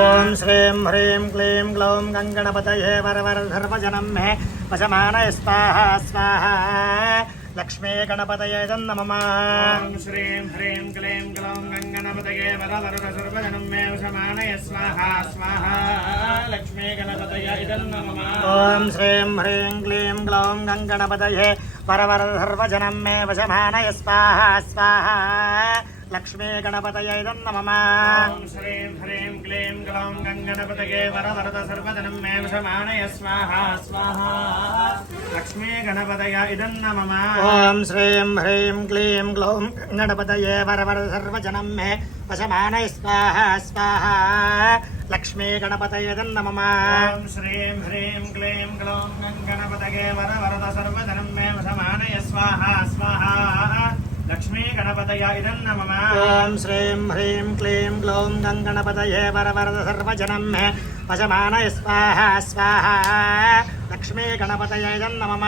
ఓం శ్రీం హ్రీం క్లీం గ్లౌం గంగణపతయే వరవర సర్వజనం మే వశమాన స్వాహ స్వాహ లక్ష్మీ గణపతయే నమ శ్రీం హ్రీం క్లీం గ్లౌం గంగణపతయే వరవర సర్వజనం వశమాన స్వాహ స్వాహ ॐ श्रीं ह्रीं क्लीं ग्लौं गङ्गणपतये परवरसर्वजनं मे वशमानय स्वाहा स्वाहा। लक्ष्मी गणपतये तन्नमः ॐ श्रीं ह्रीं क्लीं ग्लौं गङ्गणपतये वरवरद सर्वजनं मे वशमानय स्वाहा स्वाहा। లక్ష్మీ గణపతయ ఇదం నమ ఓం శ్రీం హ్రీం క్లీం గ్లౌం గణపతయే వరవర సర్వజనం మే వశమానై స్వాహ స్వాహ లక్ష్మీ గణపతయ ఇదం నమ ఓం శ్రీం హ్రీం క్లీం గ్లౌం గణపతయే వరవరద సర్వజనం మే వశమానయ స్వాహ స్వాహ లక్ష్మీ గణపతయ ఇదం నమ ఓం శ్రీం హ్రీం క్లీం గ్లౌం గంగణపతయే వరవరద సర్వజనం మే వశమానయ స్వాహ స్వాహ లక్ష్మీ గణపతయ నమ.